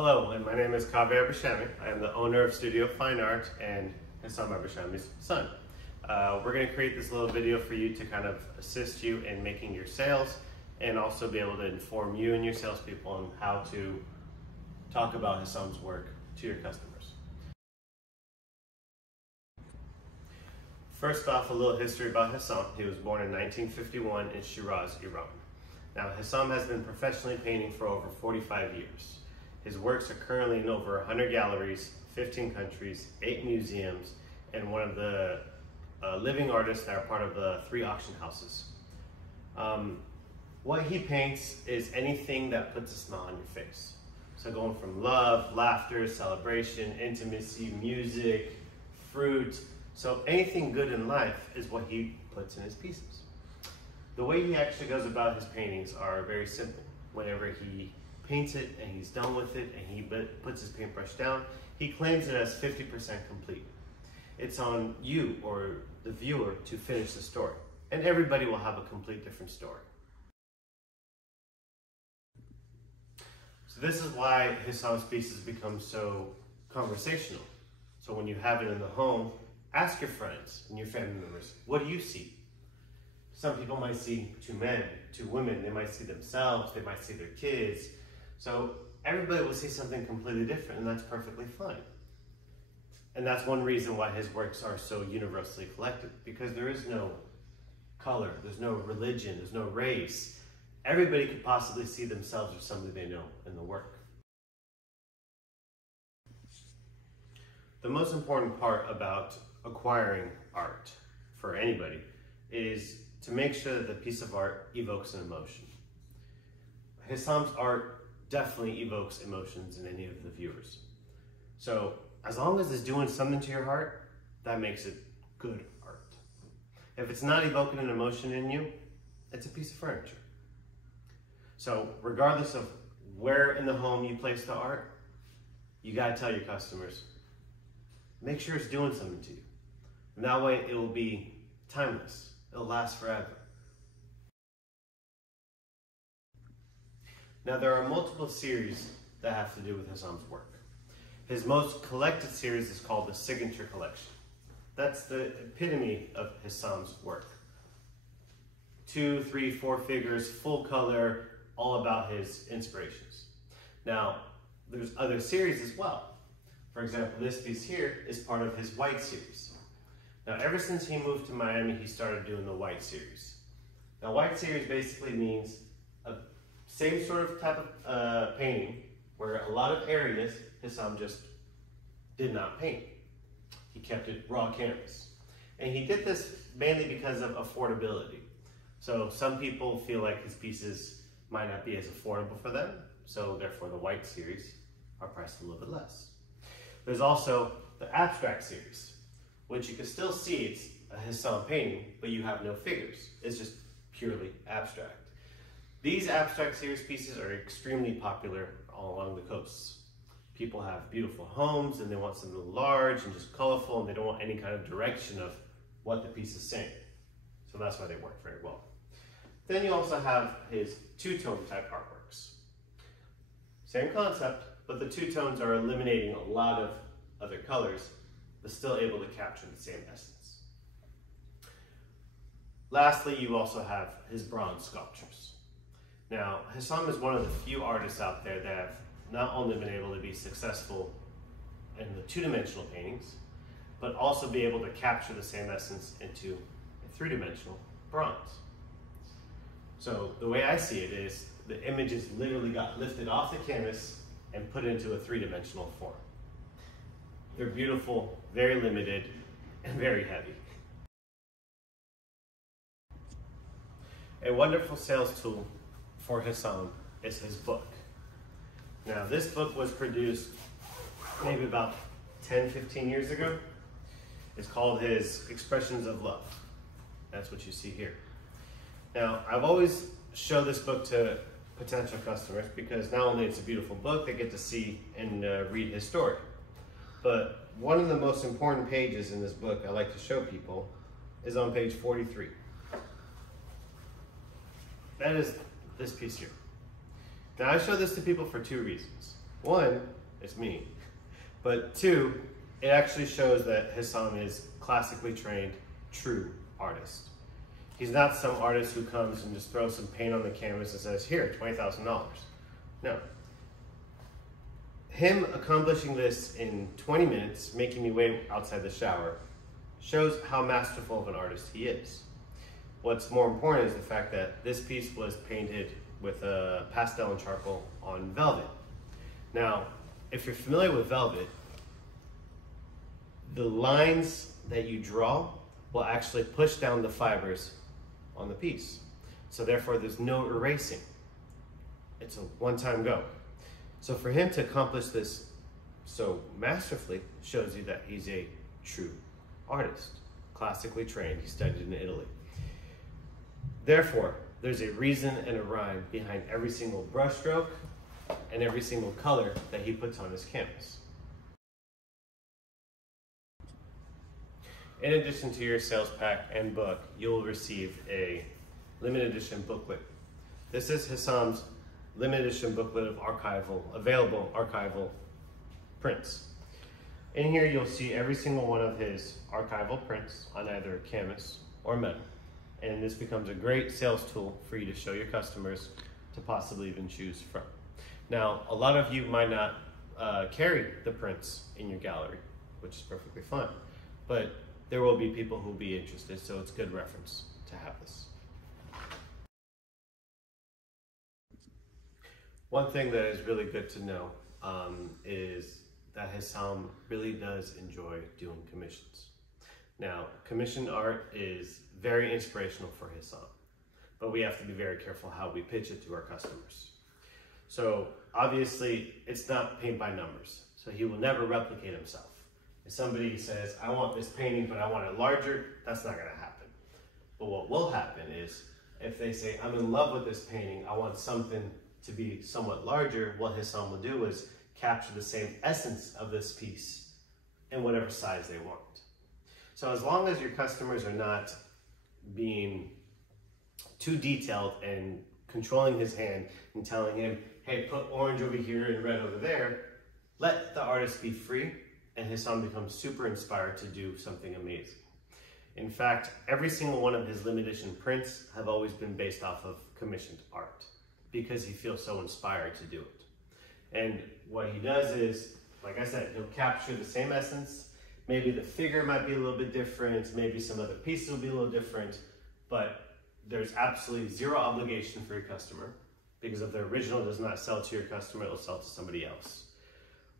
Hello, and my name is Abrishami. I am the owner of Studio Fine Art and Hessam Abrishami's son. We're going to create this little video for you to kind of assist you in making your sales and also be able to inform you and your salespeople on how to talk about Hessam's work to your customers. First off, a little history about Hessam. He was born in 1951 in Shiraz, Iran. Now, Hessam has been professionally painting for over 45 years. His works are currently in over 100 galleries, 15 countries, 8 museums, and one of the living artists that are part of the 3 auction houses. What he paints is anything that puts a smile on your face. So going from love, laughter, celebration, intimacy, music, fruit. So anything good in life is what he puts in his pieces. The way he actually goes about his paintings are very simple. Whenever he paints it and he's done with it and he puts his paintbrush down, he claims it as 50% complete. It's on you or the viewer to finish the story. And everybody will have a complete different story. So this is why Hessam's pieces become so conversational. So when you have it in the home, ask your friends and your family members, what do you see? Some people might see 2 men, 2 women, they might see themselves, they might see their kids. So everybody will see something completely different, and that's perfectly fine. And that's one reason why his works are so universally collected, because there is no color, there's no religion, there's no race. Everybody could possibly see themselves or somebody they know in the work. The most important part about acquiring art for anybody is to make sure that the piece of art evokes an emotion. Hessam's art definitely evokes emotions in any of the viewers. So as long as it's doing something to your heart, that makes it good art. If it's not evoking an emotion in you, it's a piece of furniture. So regardless of where in the home you place the art, you gotta tell your customers, make sure it's doing something to you. And that way it will be timeless. It'll last forever. Now there are multiple series that have to do with Hessam's work. His most collected series is called the Signature Collection. That's the epitome of Hessam's work. 2, 3, 4 figures, full color, all about his inspirations. Now, there's other series as well. For example, this piece here is part of his White series. Now, ever since he moved to Miami, he started doing the White series. Now, White series basically means a same sort of type of painting where a lot of areas Hessam just did not paint. He kept it raw canvas. And he did this mainly because of affordability. So some people feel like his pieces might not be as affordable for them, so therefore the White series are priced a little bit less. There's also the Abstract series, which you can still see it's a Hessam painting, but you have no figures. It's just purely abstract. These Abstract series pieces are extremely popular all along the coasts. People have beautiful homes and they want something large and just colorful, and they don't want any kind of direction of what the piece is saying. So that's why they work very well. Then you also have his 2-tone type artworks. Same concept, but the 2 tones are eliminating a lot of other colors, but still able to capture the same essence. Lastly, you also have his bronze sculptures. Now, Hessam is one of the few artists out there that have not only been able to be successful in the 2-dimensional paintings, but also be able to capture the same essence into a 3-dimensional bronze. So the way I see it is the images literally got lifted off the canvas and put into a 3-dimensional form. They're beautiful, very limited, and very heavy. A wonderful sales tool for Hessam is his book. Now, this book was produced maybe about 10, 15 years ago. It's called his Expressions of Love. That's what you see here. Now, I've always showed this book to potential customers because not only it's a beautiful book, they get to see and read his story. But one of the most important pages in this book I like to show people is on page 43. That is this piece here. Now I show this to people for two reasons. One, it's me. But two, it actually shows that Hessam is classically trained, true artist. He's not some artist who comes and just throws some paint on the canvas and says, here, $20,000. No. Him accomplishing this in 20 minutes, making me wait outside the shower, shows how masterful of an artist he is. What's more important is the fact that this piece was painted with a pastel and charcoal on velvet. Now, if you're familiar with velvet, the lines that you draw will actually push down the fibers on the piece. So therefore, there's no erasing. It's a one-time go. So for him to accomplish this so masterfully shows you that he's a true artist, classically trained. He studied in Italy. Therefore, there's a reason and a rhyme behind every single brushstroke and every single color that he puts on his canvas. In addition to your sales pack and book, you'll receive a limited edition booklet. This is Hessam's limited edition booklet of available archival prints. In here you'll see every single one of his archival prints on either canvas or metal. And this becomes a great sales tool for you to show your customers to possibly even choose from. Now, a lot of you might not carry the prints in your gallery, which is perfectly fine, but there will be people who will be interested, so it's good reference to have this. One thing that is really good to know is that Hessam really does enjoy doing commissions. Now, commissioned art is very inspirational for Hessam, but we have to be very careful how we pitch it to our customers. So obviously, it's not paint by numbers, so he will never replicate himself. If somebody says, I want this painting, but I want it larger, that's not gonna happen. But what will happen is, if they say, I'm in love with this painting, I want something to be somewhat larger, what Hessam will do is capture the same essence of this piece in whatever size they want. So as long as your customers are not being too detailed and controlling his hand and telling him, hey, put orange over here and red over there, let the artist be free, and Hessam becomes super inspired to do something amazing. In fact, every single one of his limited edition prints have always been based off of commissioned art because he feels so inspired to do it. And what he does is, like I said, he'll capture the same essence. Maybe the figure might be a little bit different, maybe some other pieces will be a little different, but there's absolutely zero obligation for your customer, because if the original does not sell to your customer, it'll sell to somebody else.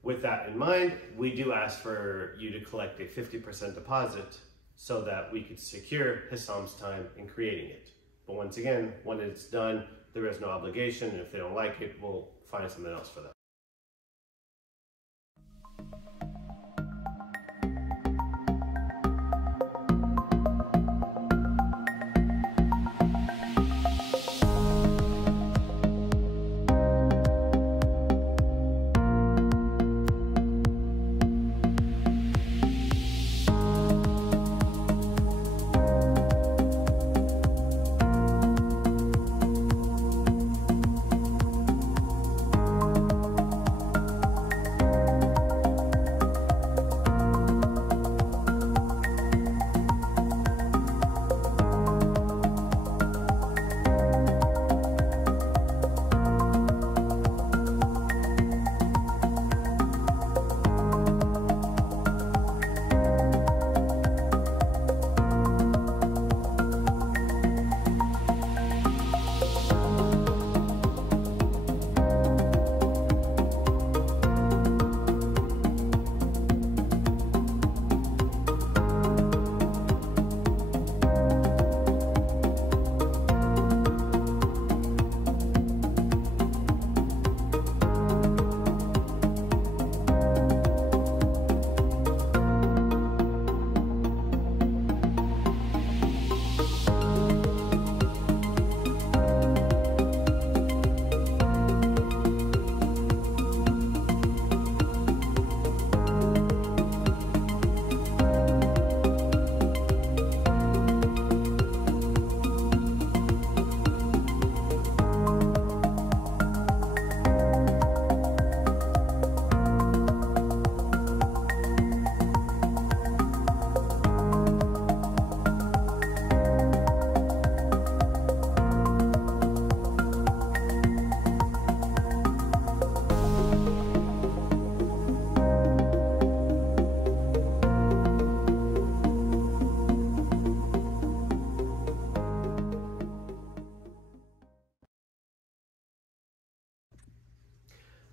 With that in mind, we do ask for you to collect a 50% deposit so that we could secure Hessam's time in creating it. But once again, when it's done, there is no obligation, and if they don't like it, we'll find something else for them.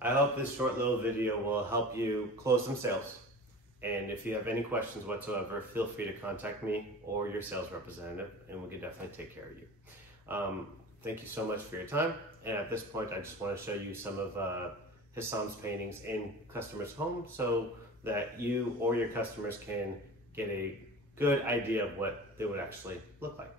I hope this short little video will help you close some sales. And if you have any questions whatsoever, feel free to contact me or your sales representative, and we can definitely take care of you. Thank you so much for your time. And at this point, I just want to show you some of Hessam's paintings in customers' homes so that you or your customers can get a good idea of what they would actually look like.